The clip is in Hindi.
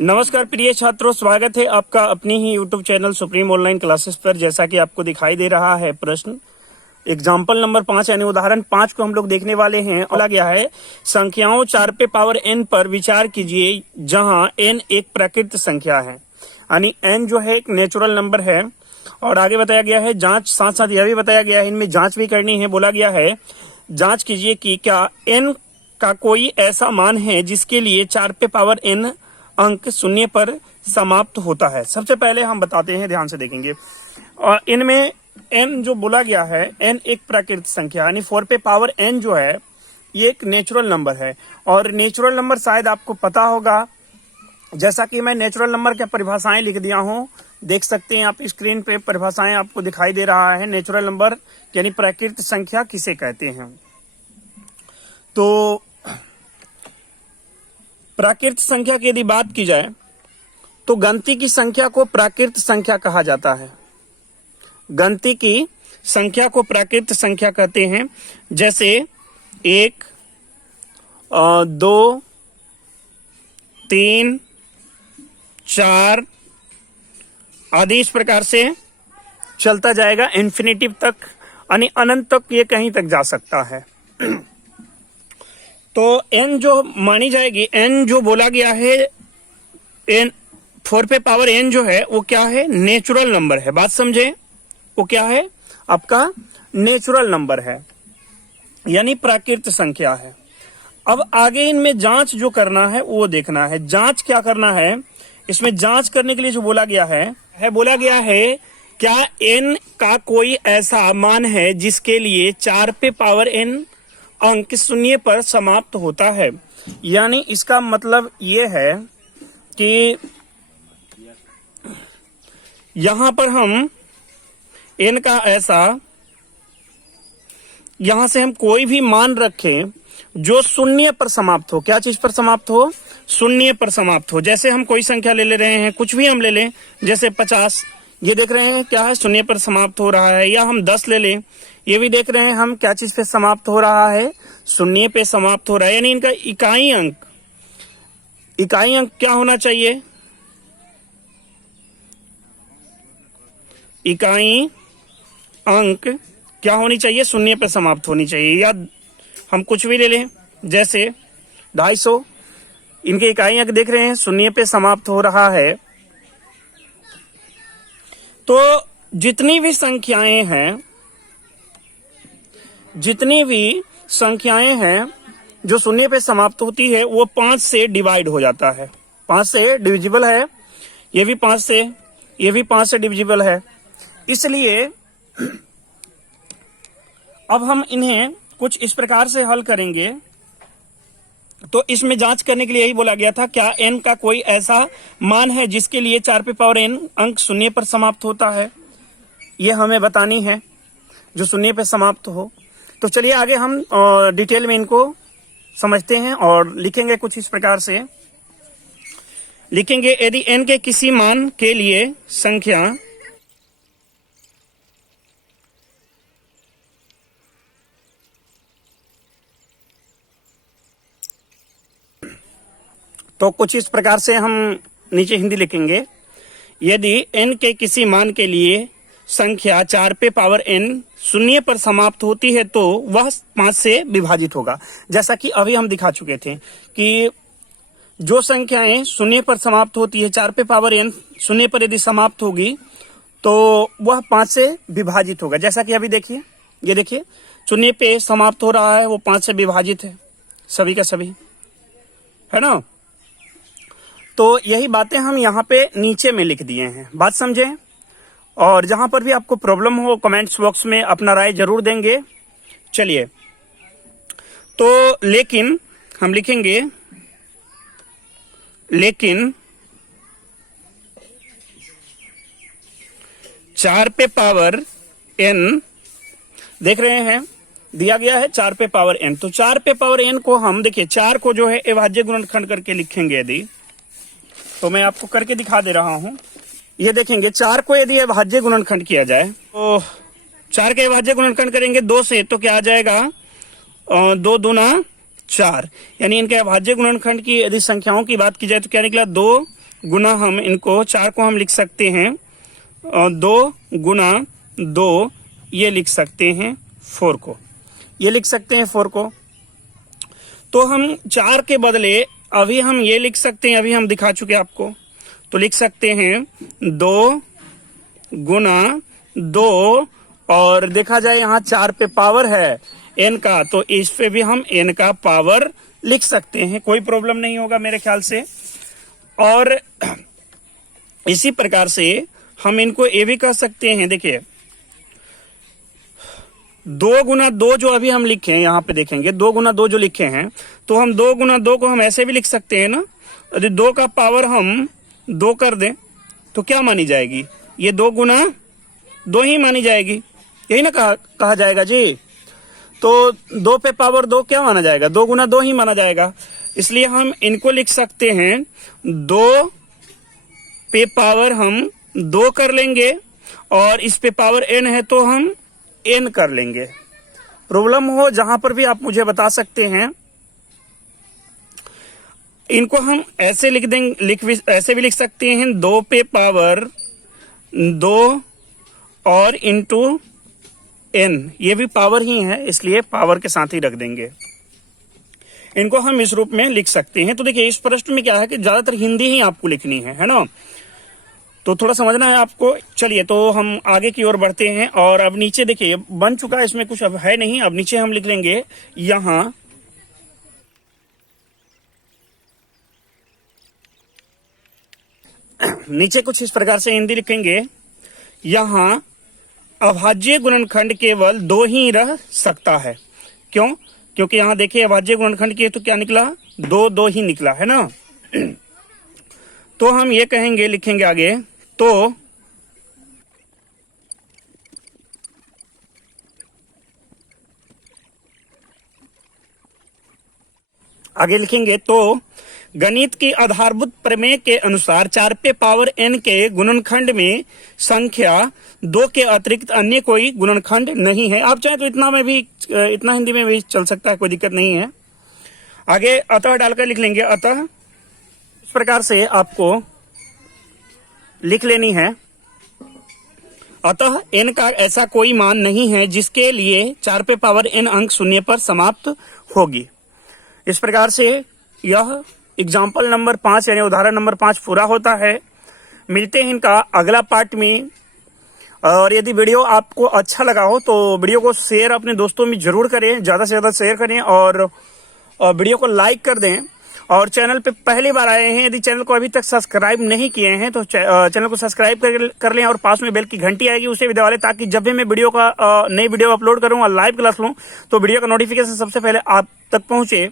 नमस्कार प्रिय छात्रों, स्वागत है आपका अपनी ही YouTube channel supreme online classes पर। जैसा कि आपको दिखाई दे रहा है प्रश्न एग्जाम्पल नंबर 5 यानी उदाहरण 5 को हम लोग देखने वाले हैं। बोला गया है संख्याओं 4 पे पावर n पर विचार कीजिए जहां n एक प्राकृत संख्या है, यानी n जो है एक नेचुरल नंबर है। और आगे बताया गया है जांच, साथ साथ यह भी बताया गया है इनमें जांच भी करनी है। बोला गया है जांच कीजिए कि क्या n का कोई ऐसा मान है जिसके लिए 4 पे पावर n अंक शून्य पर समाप्त होता है। सबसे पहले हम बताते हैं, ध्यान से देखेंगे। और इनमें n जो बोला गया है n एक प्राकृत संख्या यानी 4 पे पावर n जो है ये एक नेचुरल नंबर है। और नेचुरल नंबर शायद आपको पता होगा, जैसा कि मैं नेचुरल नंबर की परिभाषाएं लिख दिया हूं, देख सकते हैं आप स्क्रीन पे परिभाषाएं आपको दिखाई दे रहा है। नेचुरल नंबर यानी प्राकृत संख्या किसे कहते हैं। तो प्राकृत संख्या की यदि बात की जाए तो गिनती की संख्या को प्राकृत संख्या कहा जाता है। गिनती की संख्या को प्राकृत संख्या कहते हैं। जैसे 1, 2, 3, 4 आदि इस प्रकार से चलता जाएगा इन्फिनिटिव तक, यानी अनंत तक ये कहीं तक जा सकता है। तो n जो मानी जाएगी, n जो बोला गया है n 4 पे पावर n जो है वो क्या है, नेचुरल नंबर है। बात समझे, वो क्या है आपका नेचुरल नंबर है यानी प्राकृत संख्या है। अब आगे इनमें जांच जो करना है वो देखना है। जांच क्या करना है, इसमें जांच करने के लिए जो बोला गया है बोला गया है क्या n का कोई ऐसा मान है जिसके लिए 4 पे पावर n अंक शून्य पर समाप्त होता है। यानी इसका मतलब ये है कि यहां पर हम n का ऐसा, यहां से हम कोई भी मान रखें जो शून्य पर समाप्त हो। क्या चीज पर समाप्त हो, शून्य पर समाप्त हो। जैसे हम कोई संख्या ले रहे हैं, कुछ भी हम ले लें, जैसे 50, ये देख रहे हैं क्या है, शून्य पर समाप्त हो रहा है। या हम 10 ले लें, ये भी देख रहे हैं हम क्या चीज पे समाप्त हो रहा है, शून्य पे समाप्त हो रहा है। यानी इनका इकाई अंक क्या होना चाहिए, इकाई अंक क्या होनी चाहिए, शून्य पे समाप्त होनी चाहिए। या हम कुछ भी ले लें, जैसे 250, इनके इकाई अंक देख रहे हैं शून्य पे समाप्त हो रहा है। तो जितनी भी संख्याएं हैं जो शून्य पे समाप्त होती है वो 5 से डिवाइड हो जाता है, 5 से डिविजिबल है। ये भी 5 से डिविजिबल है। इसलिए अब हम इन्हें कुछ इस प्रकार से हल करेंगे। तो इसमें जांच करने के लिए यही बोला गया था, क्या n का कोई ऐसा मान है जिसके लिए 4 पे पावर n अंक शून्य पर समाप्त होता है, ये हमें बतानी है, जो शून्य पे समाप्त हो। तो चलिए आगे हम डिटेल में इनको समझते हैं और लिखेंगे कुछ इस प्रकार से। लिखेंगे यदि n के किसी मान के लिए संख्या तो कुछ इस प्रकार से हम नीचे हिंदी लिखेंगे। यदि n के किसी मान के लिए संख्या 4 पे पावर n शून्य पर समाप्त होती है तो वह 5 से विभाजित होगा। जैसा कि अभी हम दिखा चुके थे कि जो संख्याएं शून्य पर समाप्त होती है, 4 पे पावर n शून्य पर यदि समाप्त होगी तो वह 5 से विभाजित होगा। जैसा कि अभी देखिए, ये देखिए शून्य पे समाप्त हो रहा है, वो 5 से विभाजित है, सभी का सभी, है ना। तो यही बातें हम यहाँ पे नीचे में लिख दिए हैं। बात समझे। और जहां पर भी आपको प्रॉब्लम हो कमेंट्स बॉक्स में अपना राय जरूर देंगे। चलिए, तो लेकिन हम लिखेंगे, लेकिन 4 पे पावर n देख रहे हैं दिया गया है 4 पे पावर n। तो 4 पे पावर n को हम देखिए 4 को जो है अविभाज्य गुणनखंड करके लिखेंगे। यदि तो मैं आपको करके दिखा दे रहा हूं, ये देखेंगे 4 को यदि अविभाज्य गुणनखंड किया जाए तो 4 के अविभाज्य गुणनखंड करेंगे 2 से, तो क्या आ जाएगा 2 दूना 4, यानी इनके अभाज्य गुणनखंड की यदि संख्याओं की बात की जाए तो क्या निकला 2 गुना हम इनको 4 को हम लिख सकते हैं 2 गुना 2, ये लिख सकते हैं 4 को, ये लिख सकते हैं 4 को। तो हम 4 के बदले अभी हम ये लिख सकते हैं, अभी हम दिखा चुके आपको, तो लिख सकते हैं 2 गुना 2, और देखा जाए यहाँ 4 पे पावर है n का, तो इस पे भी हम n का पावर लिख सकते हैं, कोई प्रॉब्लम नहीं होगा मेरे ख्याल से। और इसी प्रकार से हम इनको ये भी कह सकते हैं, देखिए 2 गुना 2 जो अभी हम लिखे हैं, यहाँ पे देखेंगे 2 गुना 2 जो लिखे हैं, तो हम 2 गुना 2 को हम ऐसे भी लिख सकते हैं ना, यदि 2 का पावर हम 2 कर दें तो क्या मानी जाएगी, ये 2 गुना 2 ही मानी जाएगी, यही ना कहा जाएगा जी। तो 2 पे पावर 2 क्या माना जाएगा, 2 गुना 2 ही माना जाएगा। इसलिए हम इनको लिख सकते हैं 2 पे पावर हम 2 कर लेंगे, और इस पे पावर n है तो हम n कर लेंगे। प्रॉब्लम हो जहां पर भी आप मुझे बता सकते हैं। इनको हम ऐसे लिख देंगे, ऐसे भी लिख सकते हैं 2 पे पावर 2 और इंटू n, ये भी पावर ही है इसलिए पावर के साथ ही रख देंगे। इनको हम इस रूप में लिख सकते हैं। तो देखिए इस प्रश्न में क्या है कि ज्यादातर हिंदी ही आपको लिखनी है ना, तो थोड़ा समझना है आपको। चलिए तो हम आगे की ओर बढ़ते हैं, और अब नीचे देखिए बन चुका है, इसमें कुछ अब है नहीं। अब नीचे हम लिख लेंगे यहां नीचे कुछ इस प्रकार से हिंदी लिखेंगे, यहां अभाज्य गुणनखंड केवल 2 ही रह सकता है। क्यों? क्योंकि यहां देखिए अभाज्य गुणनखंड के तो क्या निकला, 2 ही निकला है ना। तो हम ये कहेंगे, लिखेंगे आगे, तो आगे लिखेंगे तो गणित की आधारभूत प्रमेय के अनुसार 4 पे पावर n के गुणनखंड में संख्या 2 के अतिरिक्त अन्य कोई गुणनखंड नहीं है। आप चाहे तो इतना हिंदी में भी चल सकता है, कोई दिक्कत नहीं है। आगे अतः डालकर लिख लेंगे, अतः इस प्रकार से आपको लिख लेनी है, अतः n का ऐसा कोई मान नहीं है जिसके लिए 4 पे पावर n अंक 0 पर समाप्त होगी। इस प्रकार से यह एग्जाम्पल नंबर 5 यानी उदाहरण नंबर 5 पूरा होता है। मिलते हैं इनका अगला पार्ट में। और यदि वीडियो आपको अच्छा लगा हो तो वीडियो को शेयर अपने दोस्तों में जरूर करें, ज़्यादा से ज़्यादा शेयर करें, और वीडियो को लाइक कर दें। और चैनल पे पहली बार आए हैं, यदि चैनल को अभी तक सब्सक्राइब नहीं किए हैं तो चैनल को सब्सक्राइब कर लें, और पास में बेल की घंटी आएगी उसे भी दबा लें, ताकि जब भी मैं नई वीडियो अपलोड करूँ और लाइव क्लास लूँ तो वीडियो का नोटिफिकेशन सबसे पहले आप तक पहुँचे।